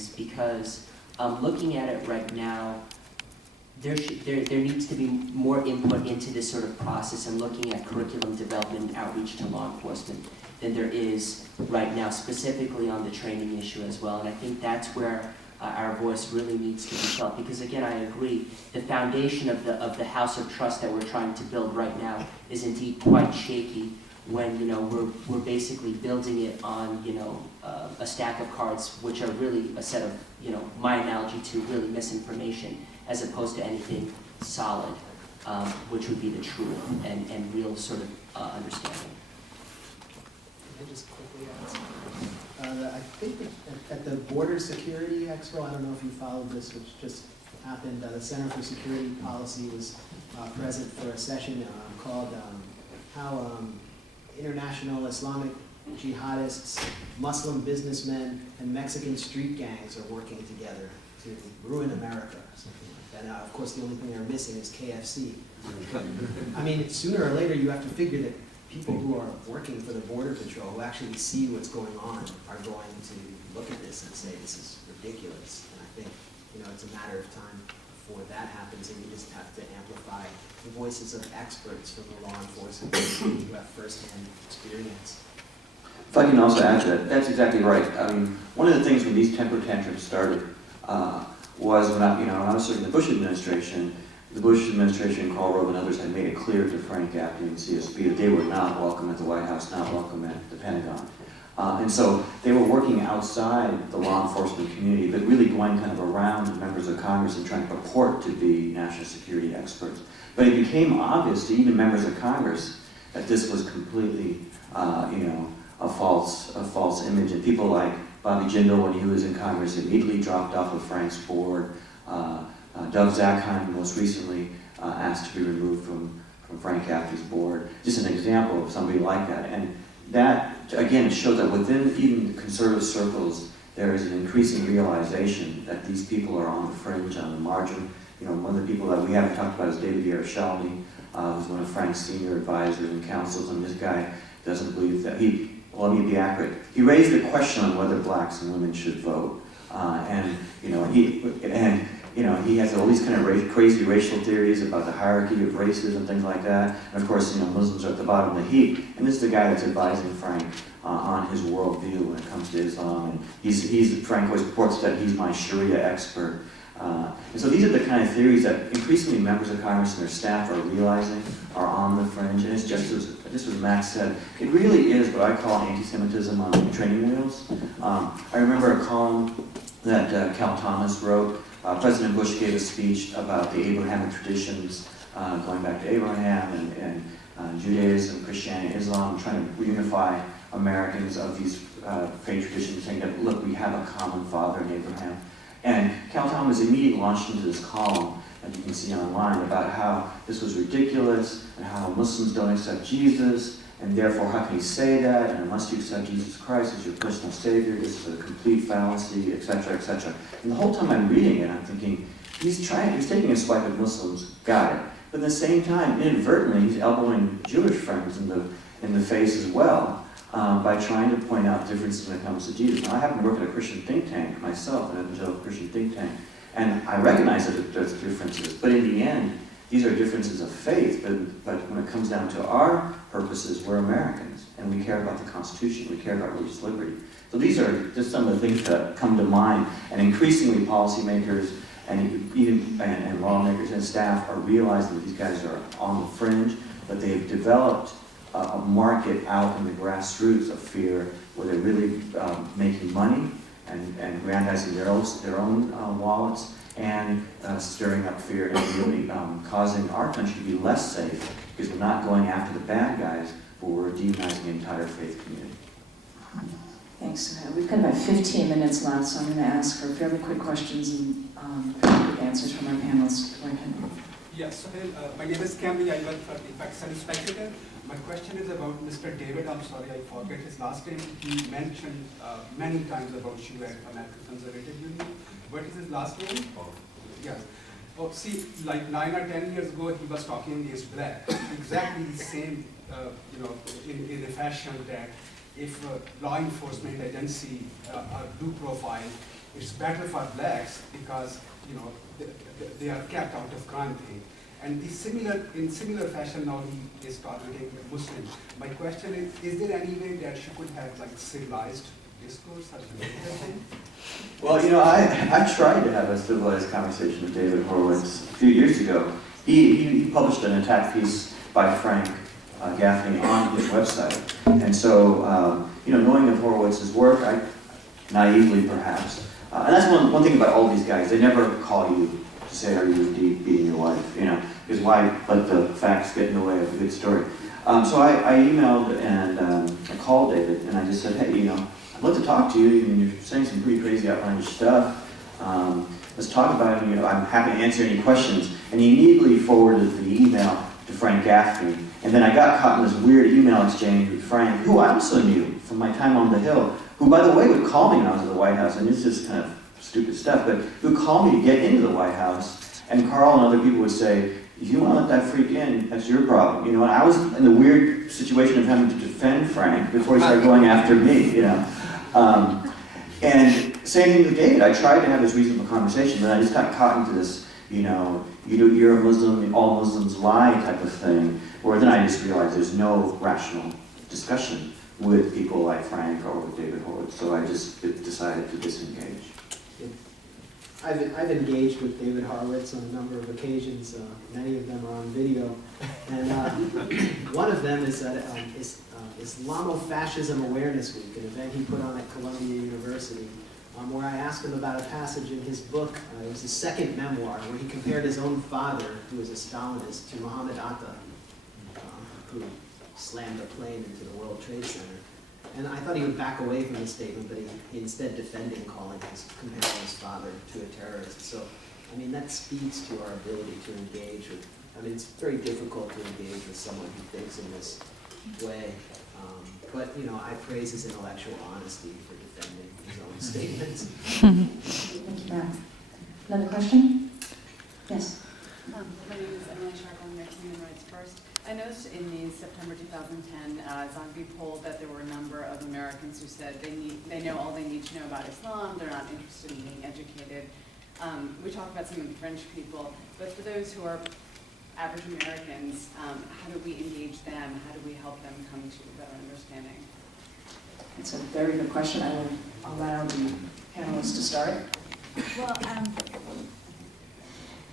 things, because looking at it right now, there needs to be more input into this sort of process and looking at curriculum development and outreach to law enforcement than there is right now, specifically on the training issue as well. And I think that's where our voice really needs to be felt, because again, I agree, the foundation of the house of trust that we're trying to build right now is indeed quite shaky, when we're basically building it on a stack of cards, which are really a set of my analogy to really misinformation, as opposed to anything solid, which would be the truth and real sort of understanding. Can I just quickly ask? I think at the Border Security Expo, I don't know if you followed this, which just happened, the Center for Security Policy was present for a session called How International Islamic Jihadists, Muslim businessmen, and Mexican street gangs are working together to ruin America, or something like that. Now, of course, the only thing they're missing is KFC. I mean, sooner or later, you have to figure that people who are working for the Border Patrol, who actually see what's going on, are going to look at this and say, this is ridiculous. And I think, it's a matter of time before that happens, and you just have to amplify the voices of experts from the law enforcement community who have firsthand experience. If I can also add to that, that's exactly right. I mean, one of the things when these temper tantrums started was when I was serving the Bush administration. The Bush administration, Karl Rove and others had made it clear to Frank Gaffney and CSP that they were not welcome at the White House, not welcome at the Pentagon. And so they were working outside the law enforcement community, but really going kind of around the members of Congress and trying to purport to be national security experts. But it became obvious to even members of Congress that this was completely, a false image. And people like Bobby Jindal, when he was in Congress, immediately dropped off of Frank's board. Doug Zackheim, most recently, asked to be removed from Frank Gaffney's board. Just an example of somebody like that. And that, again, it shows that within even the conservative circles, there is an increasing realization that these people are on the fringe, on the margin. One of the people that we haven't talked about is David Yerushalmi, who's one of Frank's senior advisors and counsels, and this guy doesn't believe that let me be accurate. He raised the question on whether blacks and women should vote. He has all these kind of crazy racial theories about the hierarchy of races and things like that. And of course, Muslims are at the bottom of the heap. And this is the guy that's advising Frank on his worldview when it comes to Islam. And Frank always reports that he's my Sharia expert. And so these are the kind of theories that increasingly members of Congress and their staff are realizing are on the fringe. And it's just as Max said, it really is what I call anti-Semitism on training wheels. I remember a column that Cal Thomas wrote. President Bush gave a speech about the Abrahamic traditions, going back to Abraham and Judaism, Christianity, Islam, trying to reunify Americans of these faith traditions, saying that, look, we have a common father in Abraham. And Cal Thomas immediately launched into this column, that you can see online, about how this was ridiculous and how Muslims don't accept Jesus, and therefore how can he say that, and unless you accept Jesus Christ as your personal savior, this is a complete fallacy, etc., etc. And the whole time I'm reading it, I'm thinking, he's taking a swipe at Muslims, got it. But at the same time, inadvertently, he's elbowing Jewish friends in the face as well, by trying to point out differences when it comes to Jesus. Now, I happen to work at a Christian think tank myself, an evangelical Christian think tank, and I recognize that there's differences, but in the end, these are differences of faith, but when it comes down to our purposes, we're Americans, and we care about the Constitution, we care about religious liberty. So these are just some of the things that come to mind, and increasingly policymakers and lawmakers and staff are realizing that these guys are on the fringe, but they've developed a market out in the grassroots of fear where they're really making money and grandizing their own wallets and stirring up fear and really causing our country to be less safe because we're not going after the bad guys, but we're demonizing the entire faith community. Thanks. We've got about 15 minutes left, so I'm going to ask for fairly quick questions and quick answers from our panelists. Go ahead. Yes, my name is Cammy. I work for the Pakistan Spectator. My question is about Mr. David. I'm sorry, I forget his last name. He mentioned many times about you at American Conservative Union. What is his last name? Yes. Oh, see, like 9 or 10 years ago, he was talking against black. Exactly the same, in a fashion that if law enforcement agency do profile it's better for blacks because they are kept out of crime thing. And in similar fashion now he is targeting Muslims. My question is there any way that she could have like civilized discourse or thing? Well, I tried to have a civilized conversation with David Horowitz a few years ago. He published an attack piece by Frank Gaffney on his website. And so, knowing of Horowitz's work, I naively perhaps, and that's one thing about all these guys, they never call you to say, are you indeed beating your wife, because why let the facts get in the way of a good story? So I emailed and I called David and I just said, hey, I'd love to talk to you. You're saying some pretty crazy outlandish stuff. Let's talk about it. I'm happy to answer any questions. And he immediately forwarded the email to Frank Gaffney. And then I got caught in this weird email exchange with Frank, who I also knew from my time on the Hill, who, by the way, would call me when I was at the White House, and it's just kind of stupid stuff, but who would call me to get into the White House, and Carl and other people would say, if you want to let that freak in, that's your problem. And I was in the weird situation of having to defend Frank before he started going after me, And same thing with David. I tried to have this reasonable conversation, but I just got caught into this, you're a Muslim, all Muslims lie type of thing, where then I just realized there's no rational discussion with people like Frank or with David Horowitz, so I just decided to disengage. I've engaged with David Horowitz on a number of occasions. Many of them are on video, and one of them is at Islamofascism Awareness Week, an event he put on at Columbia University, where I asked him about a passage in his book. It was his second memoir, where he compared his own father, who was a Stalinist, to Muhammad Atta, who slammed a plane into the World Trade Center. And I thought he would back away from the statement, but he instead defended comparing his father to a terrorist. So, that speaks to our ability to engage with, it's very difficult to engage with someone who thinks in this way. But, I praise his intellectual honesty for defending his own statements. Thank you, Matt. Another question? Yes. My name is Emily Sharp. I'm next Human Rights First. I noticed in the September 2010 Zogby poll that there were a number of Americans who said they know all they need to know about Islam, they're not interested in being educated. We talked about some of the French people, but for those who are average Americans, how do we engage them? How do we help them come to a better understanding? It's a very good question. I'll allow the panelists to start. Well,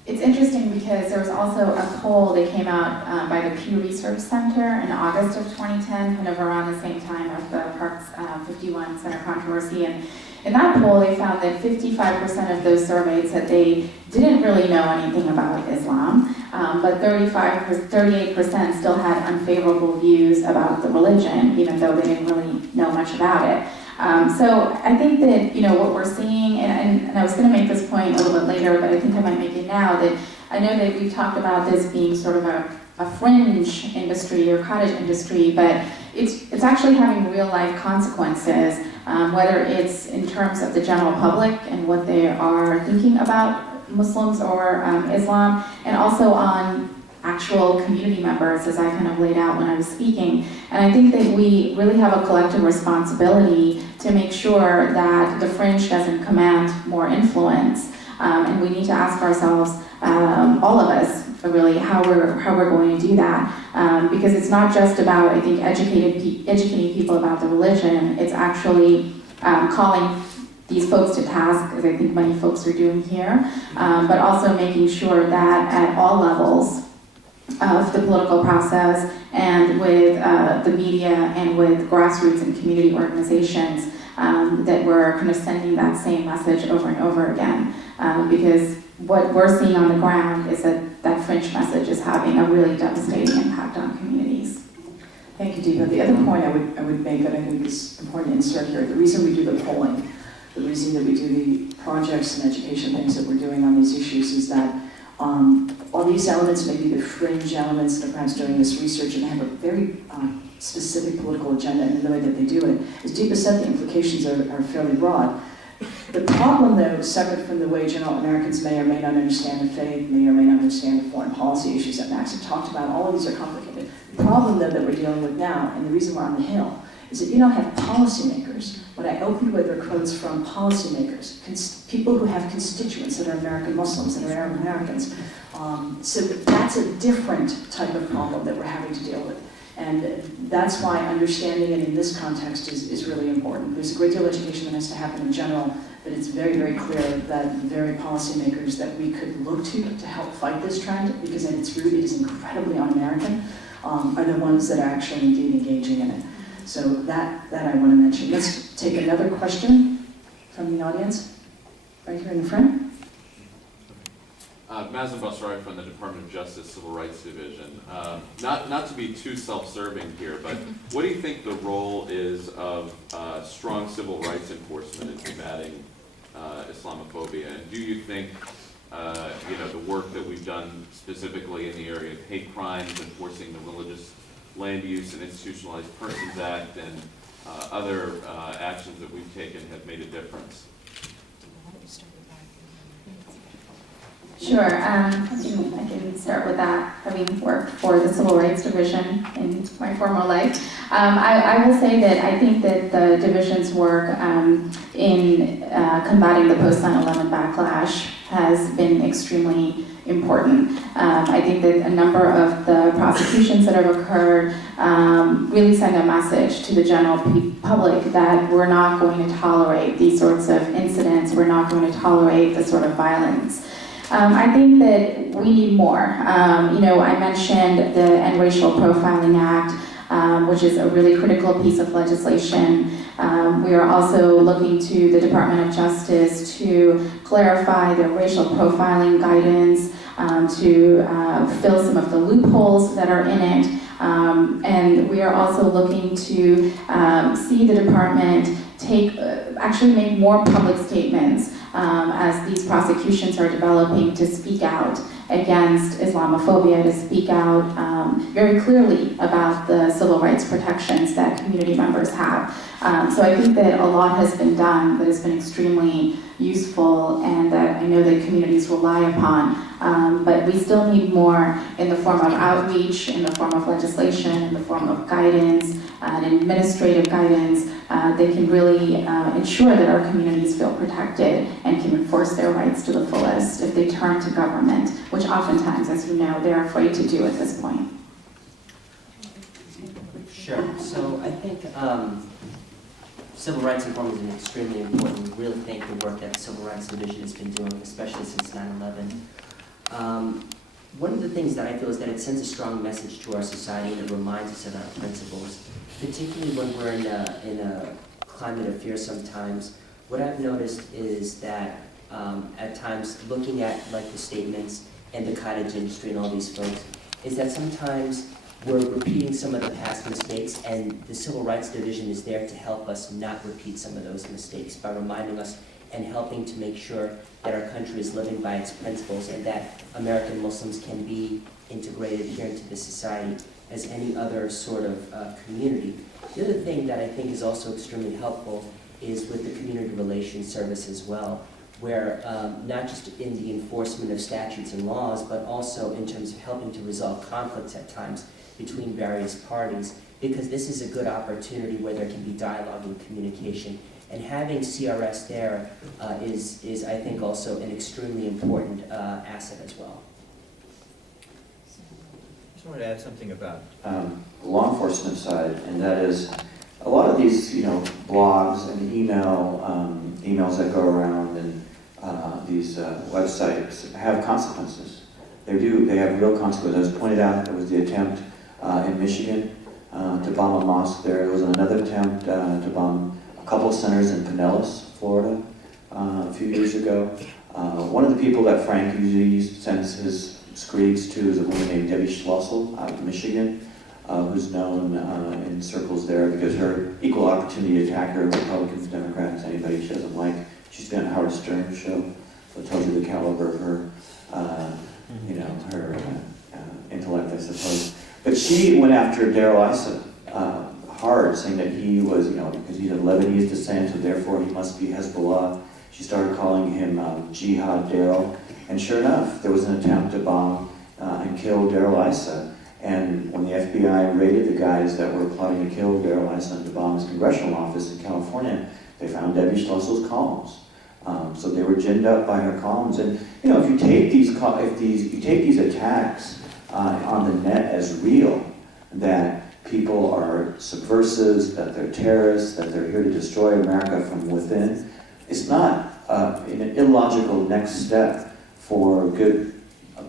it's interesting because there was also a poll that came out by the Pew Research Center in August of 2010, kind of around the same time of the Parks 51 Center controversy. And in that poll, they found that 55% of those surveyed said they didn't really know anything about Islam, but 38% still had unfavorable views about the religion, even though they didn't really know much about it. So I think that, what we're seeing, and I was going to make this point a little bit later, but I think I might make it now, that I know that we've talked about this being sort of a fringe industry or cottage industry, but it's actually having real life consequences, whether it's in terms of the general public and what they are thinking about Muslims or Islam, and also on actual community members, as I kind of laid out when I was speaking. And I think that we really have a collective responsibility to make sure that the fringe doesn't command more influence. And we need to ask ourselves, all of us, really, how we're going to do that. Because it's not just about, I think, educating people about the religion. It's actually calling these folks to task, as I think many folks are doing here, but also making sure that at all levels of the political process and with the media and with grassroots and community organizations, that we're kind of sending that same message over and over again. Because what we're seeing on the ground is that fringe message is having a really devastating impact on communities. Thank you, Deepa. The other point I would make that I think is important to insert here, the reason we do the polling, the reason that we do the projects and education things that we're doing on these issues is that all these elements may be the fringe elements that are perhaps doing this research and have a very specific political agenda in the way that they do it. As Deepa said, the implications are fairly broad. The problem, though, separate from the way general Americans may or may not understand the faith, may or may not understand the foreign policy issues that Max had talked about, all of these are complicated. The problem, though, that we're dealing with now, and the reason we're on the Hill, is that you don't have policymakers When I opened with are quotes from policymakers, people who have constituents that are American Muslims and are Arab Americans. So that's a different type of problem that we're having to deal with. And that's why understanding it in this context is really important. There's a great deal of education that has to happen in general, but it's very, very clear that the very policymakers that we could look to help fight this trend, because at its root it is incredibly un-American, are the ones that are actually indeed engaging in it. So that I want to mention. Let's take another question from the audience, right here in the front. Mazen Basrari from the Department of Justice Civil Rights Division. Not to be too self-serving here, but what do you think the role is of strong civil rights enforcement in combating Islamophobia? And do you think the work that we've done specifically in the area of hate crimes, enforcing the Religious Land Use and Institutionalized Persons Act, and other actions that we've taken have made a difference? Sure, I can start with that, having worked for the Civil Rights Division in my former life. I will say that I think that the division's work in combating the post-9/11 backlash has been extremely important. I think that a number of the prosecutions that have occurred really send a message to the general public that we're not going to tolerate these sorts of incidents, we're not going to tolerate this sort of violence. I think that we need more. I mentioned the End Racial Profiling Act, which is a really critical piece of legislation. We are also looking to the Department of Justice to clarify the racial profiling guidance, to fill some of the loopholes that are in it. And we are also looking to see the department actually make more public statements as these prosecutions are developing, to speak out against Islamophobia, to speak out very clearly about the civil rights protections that community members have. So I think that a lot has been done that has been extremely useful and that I know that communities rely upon. But we still need more in the form of outreach, in the form of legislation, in the form of guidance, and administrative guidance that can really ensure that our communities feel protected and can enforce their rights to the fullest if they turn to government, which oftentimes, as you know, they're afraid to do at this point. Sure. So I think civil rights enforcement is extremely important. We really thank the work that the Civil Rights Division has been doing, especially since 9/11. One of the things that I feel is that it sends a strong message to our society and it reminds us of our principles, particularly when we're in a climate of fear sometimes. What I've noticed is that at times, looking at like the statements and the cottage industry and all these folks, is that sometimes we're repeating some of the past mistakes, and the Civil Rights Division is there to help us not repeat some of those mistakes by reminding us and helping to make sure that our country is living by its principles and that American Muslims can be integrated here into the society as any other sort of community. The other thing that I think is also extremely helpful is with the Community Relations Service as well, where not just in the enforcement of statutes and laws, but also in terms of helping to resolve conflicts at times between various parties, because this is a good opportunity where there can be dialogue and communication. And having CRS there is, I think, also an extremely important asset as well. I just wanted to add something about The law enforcement side, and that is a lot of these, blogs and emails that go around and these websites have consequences. They do. They have real consequences. As pointed out, there was the attempt in Michigan to bomb a mosque there. There was another attempt to bomb a couple of centers in Pinellas, Florida, a few years ago. One of the people that Frank usually sends his screeds to is a woman named Debbie Schlossel out of Michigan, who's known in circles there because her equal opportunity attacker, Republicans, Democrats, anybody she doesn't like. She's been on Howard Stern's show, so it tells you the caliber of her, her intellect, I suppose. But she went after Darrell Issa hard, saying that he was, because he's of Lebanese descent, so therefore he must be Hezbollah. She started calling him Jihad Darrell. And sure enough, there was an attempt to bomb and kill Darrell Issa. And when the FBI raided the guys that were plotting to kill Darrell Issa and to bomb his congressional office in California, They found Debbie Schlussel's columns. So they were ginned up by her columns. And you know, if you take these attacks on the net as real, that people are subversives, that they're terrorists, that they're here to destroy America from within, it's not an illogical next step for good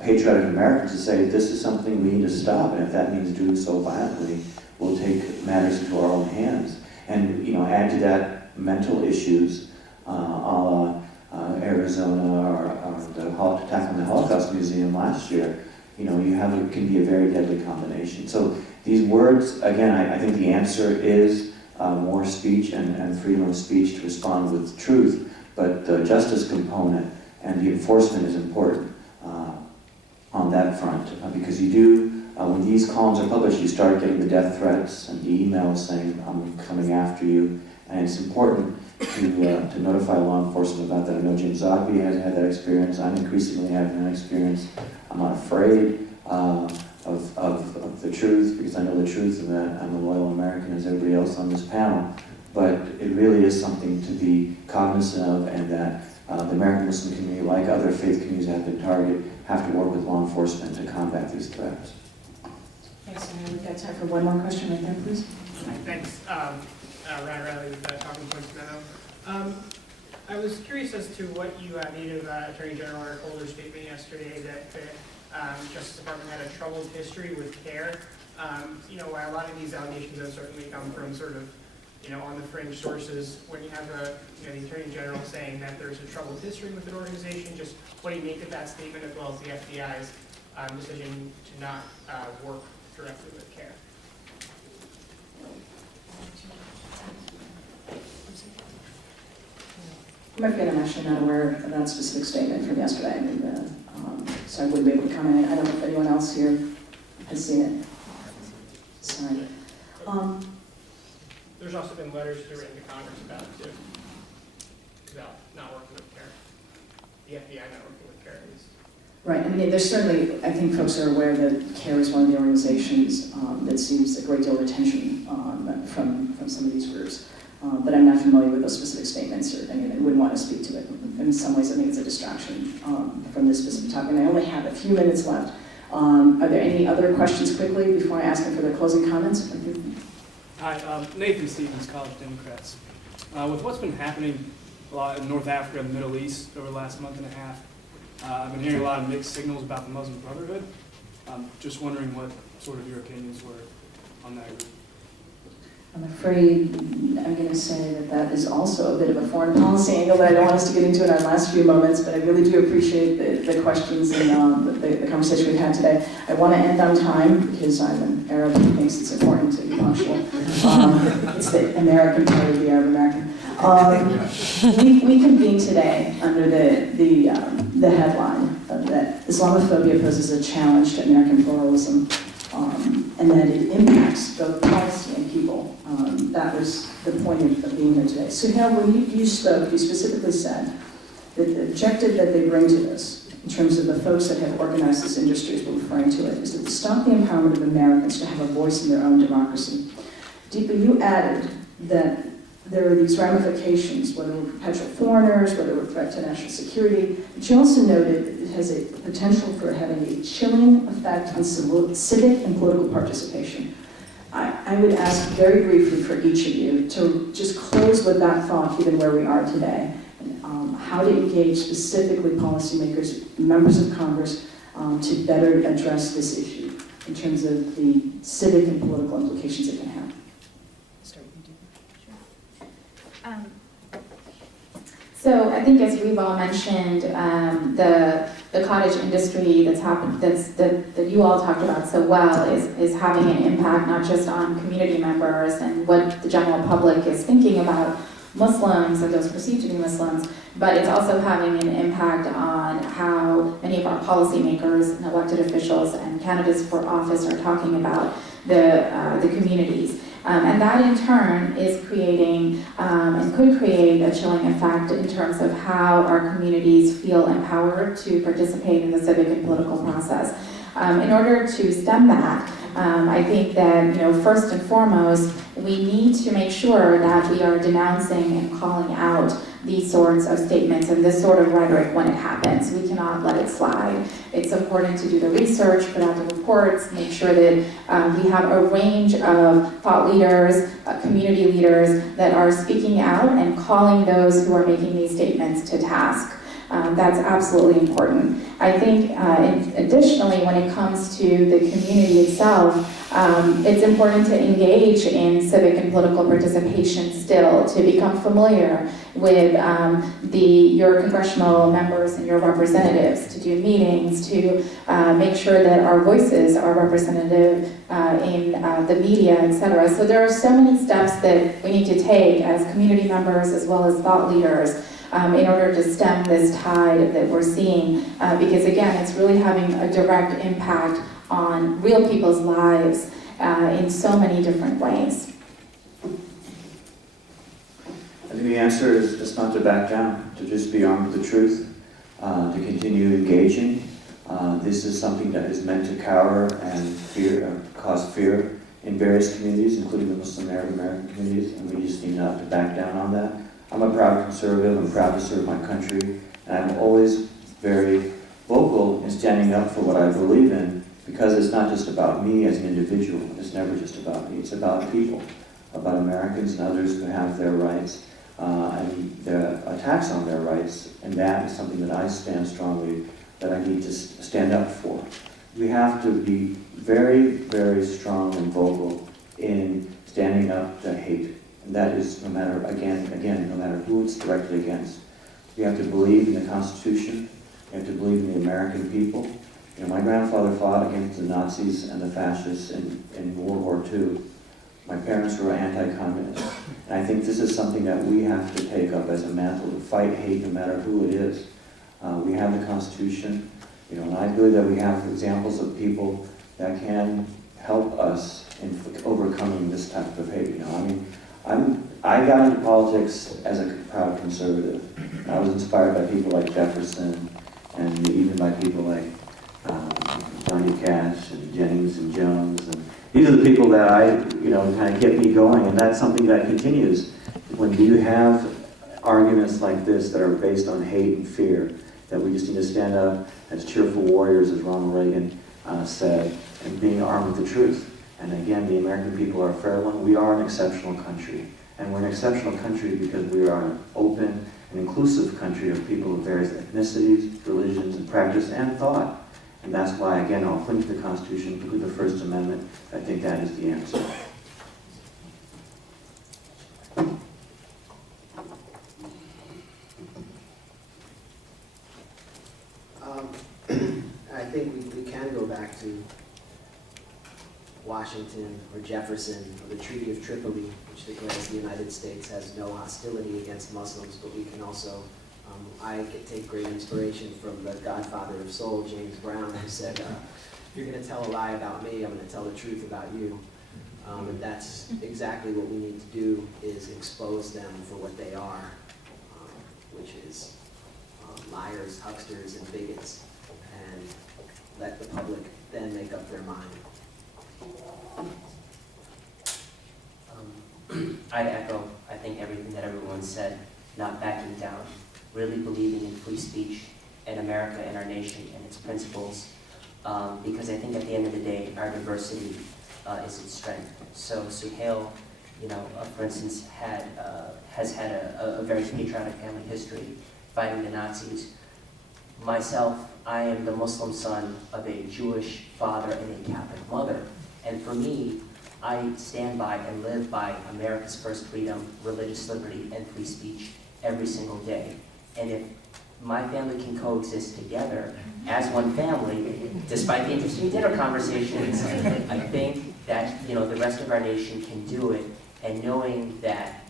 patriotic Americans to say this is something we need to stop, and if that means doing so violently, we'll take matters into our own hands. And you know, add to that mental issues, a la Arizona or the attack on the Holocaust Museum last year. You know, it can be a very deadly combination. So these words, again, I think the answer is more speech and freedom of speech to respond with truth, but the justice component and the enforcement is important on that front, because you do, when these columns are published, you start getting the death threats and the emails saying, I'm coming after you, and it's important to notify law enforcement about that. I know Jim Zogby has had that experience. I'm increasingly having that experience. I'm not afraid of the truth, because I know the truth, and that I'm a loyal American as everybody else on this panel. But it really is something to be cognizant of, and that the American Muslim community, like other faith communities that have been targeted, have to work with law enforcement to combat these threats. Thanks, and we've got time for one more question right there, please. Thanks. Ryan Riley with Talking Points Memo. I was curious as to what you native Attorney General Eric Holder's statement yesterday that the Justice Department had a troubled history with CARE. You know, while a lot of these allegations have certainly come from sort of, you know, on the fringe sources, when you have the Attorney General saying that there's a troubled history with an organization, just what do you make of that statement, as well as the FBI's decision to not work directly with CARE? I'm afraid I'm actually not aware of that specific statement from yesterday, so I wouldn't be able to comment. I don't know if anyone else here has seen it. Sorry. There's also been letters written to Congress about it too, about not working with CARE, the FBI not working with CARE at least. Right, I mean, there's certainly, I think folks are aware that CARE is one of the organizations that sees a great deal of attention from some of these groups. But I'm not familiar with those specific statements, or I mean, I wouldn't want to speak to it. In some ways, I think it's a distraction from this specific topic. And I only have a few minutes left. Are there any other questions quickly before I ask them for their closing comments? Hi, Nathan Stevens, College Democrats. With what's been happening a lot in North Africa and the Middle East over the last month and a half, I've been hearing a lot of mixed signals about the Muslim Brotherhood. Just wondering what sort of your opinions were on that group. I'm afraid I'm going to say that that is also a bit of a foreign policy angle that I don't want us to get into in our last few moments, but I really do appreciate the questions and the conversation we've had today. I want to end on time because I'm an Arab who thinks it's important to be punctual. It's the American part of the Arab American. We convened today under the headline that Islamophobia poses a challenge to American pluralism, and that it impacts both policy and people. That was the point of being here today. Suhail, when you spoke, you specifically said that the objective that they bring to this, in terms of the folks that have organized this industry, as we're referring to it, is to stop the empowerment of Americans to have a voice in their own democracy. Deepa, you added that there are these ramifications, whether we're perpetual foreigners, whether we're a threat to national security, but you also noted it has a potential for having a chilling effect on civic and political participation. I would ask very briefly for each of you to just close with that thought, given where we are today, and how to engage specifically policymakers, members of Congress, to better address this issue in terms of the civic and political implications it can have. So I think, as we've all mentioned, the cottage industry that you all talked about so well is having an impact not just on community members and what the general public is thinking about Muslims and those perceived to be Muslims, but it's also having an impact on how many of our policymakers and elected officials and candidates for office are talking about the communities. And that in turn is creating and could create a chilling effect in terms of how our communities feel empowered to participate in the civic and political process. In order to stem that, I think that, first and foremost, we need to make sure that we are denouncing and calling out these sorts of statements and this sort of rhetoric when it happens. We cannot let it slide. It's important to do the research, put out the reports, make sure that we have a range of thought leaders, community leaders that are speaking out and calling those who are making these statements to task. That's absolutely important. I think additionally, when it comes to the community itself, it's important to engage in civic and political participation still, to become familiar with your congressional members and your representatives, to do meetings, to make sure that our voices are representative in the media, etc. So there are so many steps that we need to take as community members as well as thought leaders in order to stem this tide that we're seeing, because again, it's really having a direct impact on real people's lives in so many different ways. I think the answer is just not to back down, to just be armed with the truth, to continue engaging. This is something that is meant to cower and cause fear in various communities, including the Muslim Arab American communities, and we just need not to back down on that. I'm a proud conservative, I'm proud to serve my country, and I'm always very vocal in standing up for what I believe in, because it's not just about me as an individual, it's never just about me, it's about people, about Americans and others who have their rights, and the attacks on their rights, and that is something that I stand strongly, that I need to stand up for. We have to be very, very strong and vocal in standing up to hate. And that is no matter, again, no matter who it's directly against. You have to believe in the Constitution. You have to believe in the American people. My grandfather fought against the Nazis and the fascists in World War II. My parents were anti-communist. And I think this is something that we have to take up as a mantle, to fight hate no matter who it is. We have the Constitution, and I believe that we have examples of people that can help us in overcoming this type of hate. I got into politics as a proud conservative. I was inspired by people like Jefferson, and even by people like Johnny Cash and Jennings and Jones. And these are the people that kind of get me going, and that's something that continues. When you have arguments like this that are based on hate and fear, that we just need to stand up as cheerful warriors, as Ronald Reagan said, and being armed with the truth. And again, the American people are a fair one. We are an exceptional country. And we're an exceptional country because we are an open and inclusive country of people of various ethnicities, religions, and practice, and thought. And that's why, again, I'll cling to the Constitution, particularly the First Amendment. I think that is the answer. I think we can go back to Washington or Jefferson or the Treaty of Tripoli, which declares the United States has no hostility against Muslims, but we can also, I take great inspiration from the godfather of soul, James Brown, who said, if you're going to tell a lie about me, I'm going to tell the truth about you. And that's exactly what we need to do, is expose them for what they are, which is liars, hucksters, and bigots, and let the public then make up their mind. I'd echo, I think, everything that everyone said, not backing down, really believing in free speech and America and our nation and its principles, because I think at the end of the day, our diversity is its strength. So Suhail, for instance, has had a very patriotic family history, fighting the Nazis. Myself, I am the Muslim son of a Jewish father and a Catholic mother. And for me, I stand by and live by America's first freedom, religious liberty, and free speech every single day. And if my family can coexist together as one family, despite the interesting dinner conversations, I think that the rest of our nation can do it. And knowing that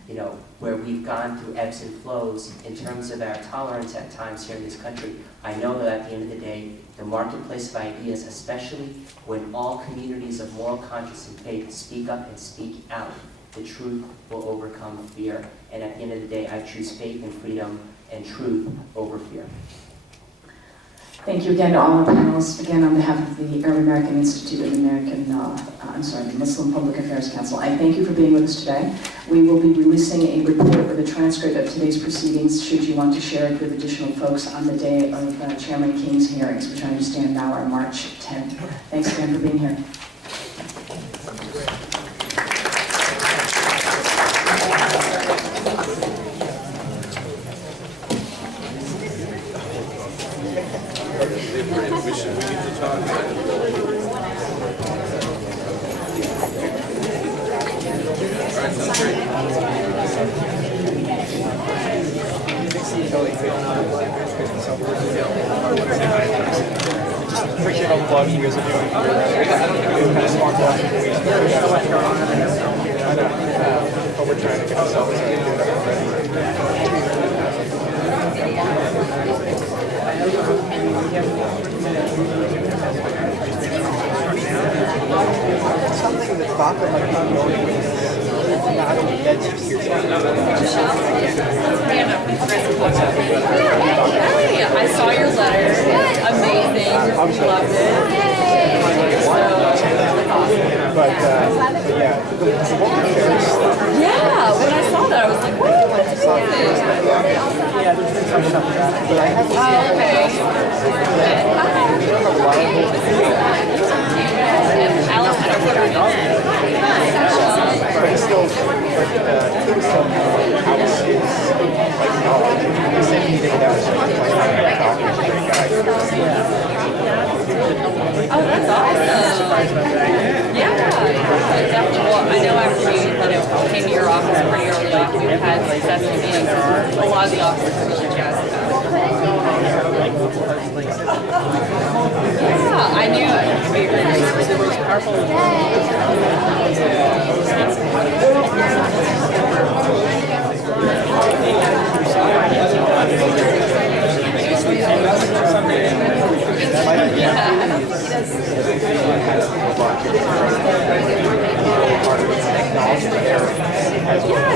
where we've gone through ebbs and flows in terms of our tolerance at times here in this country, I know that at the end of the day, the marketplace of ideas, especially when all communities of moral conscience and faith speak up and speak out, the truth will overcome fear. And at the end of the day, I choose faith and freedom and truth over fear. Thank you again to all our panelists. Again, on behalf of the Arab American Institute and the Muslim Public Affairs Council, I thank you for being with us today. We will be releasing a report with a transcript of today's proceedings, should you want to share it with additional folks on the day of Chairman King's hearings, which I understand now are March 10th. Thanks again for being here. We need to talk. All right, sounds great. Appreciate all the vlogs you guys are doing. Kind of smart vlogs. But we're trying to get ourselves something that thought that might not going with not only dead Hey, I saw your letter. Amazing. Loved it. but Yeah, when I saw that, I was like, what? That's amazing. yeah, there's been some stuff about it. But I have but it's still house is like knowledge. He said he did that talking to a great guy. Oh, that's awesome. Yeah, definitely. Well, I know after you came to your office pretty early on, we've had success with meetings. A lot of the officers are really jazzed about it. Yeah, I knew it would be really powerful.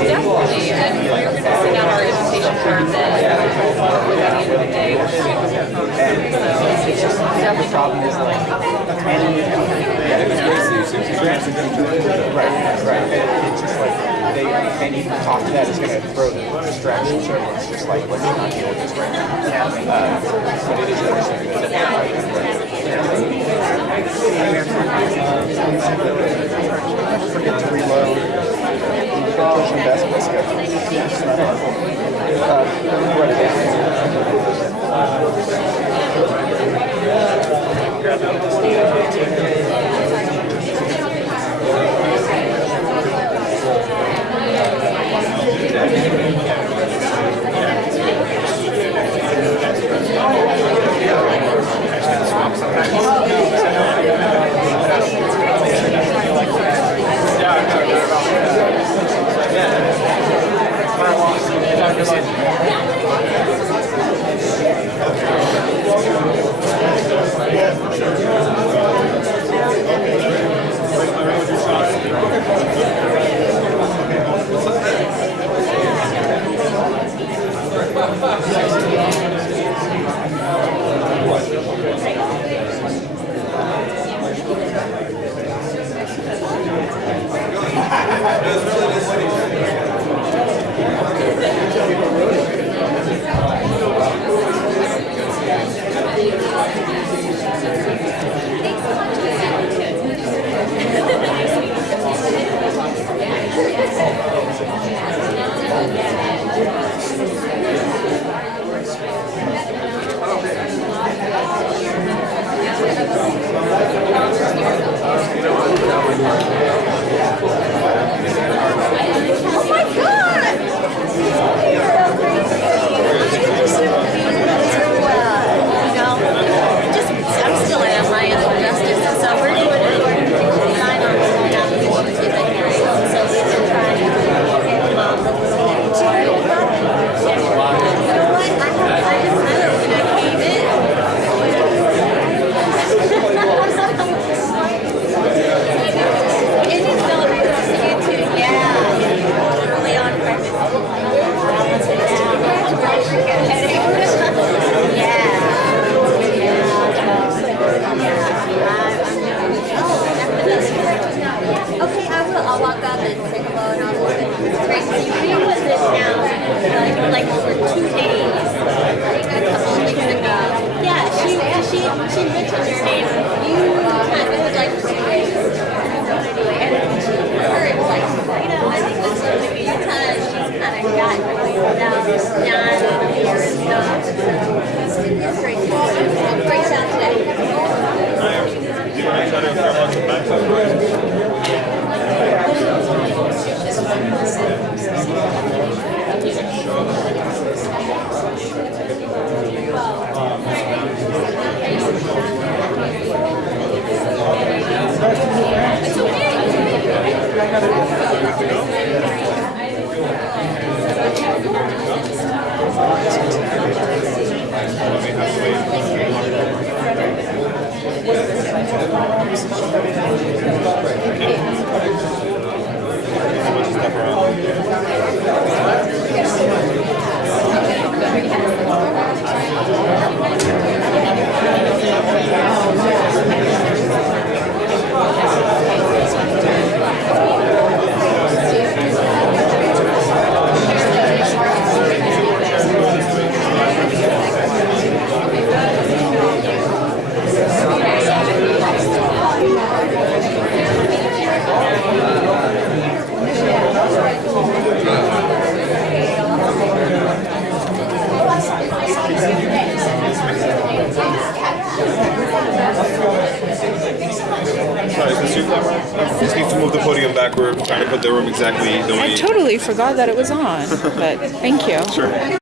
Definitely. And we're going to send out our invitation cards at the end of the day. The problem is like right. It's just like any talk to that is going to throw the distraction. So it's just like let's not deal with this right now. But it is interesting. Forget to reload. Push investment schedule. she mentioned your name a few times. I was like, and for her, it was like, I think that's something because she's kind of got going down here and stuff. So it's great. Great sound It's Just need to move the podium backward, trying to put the room exactly the way. I totally forgot that it was on, but thank you. Sure.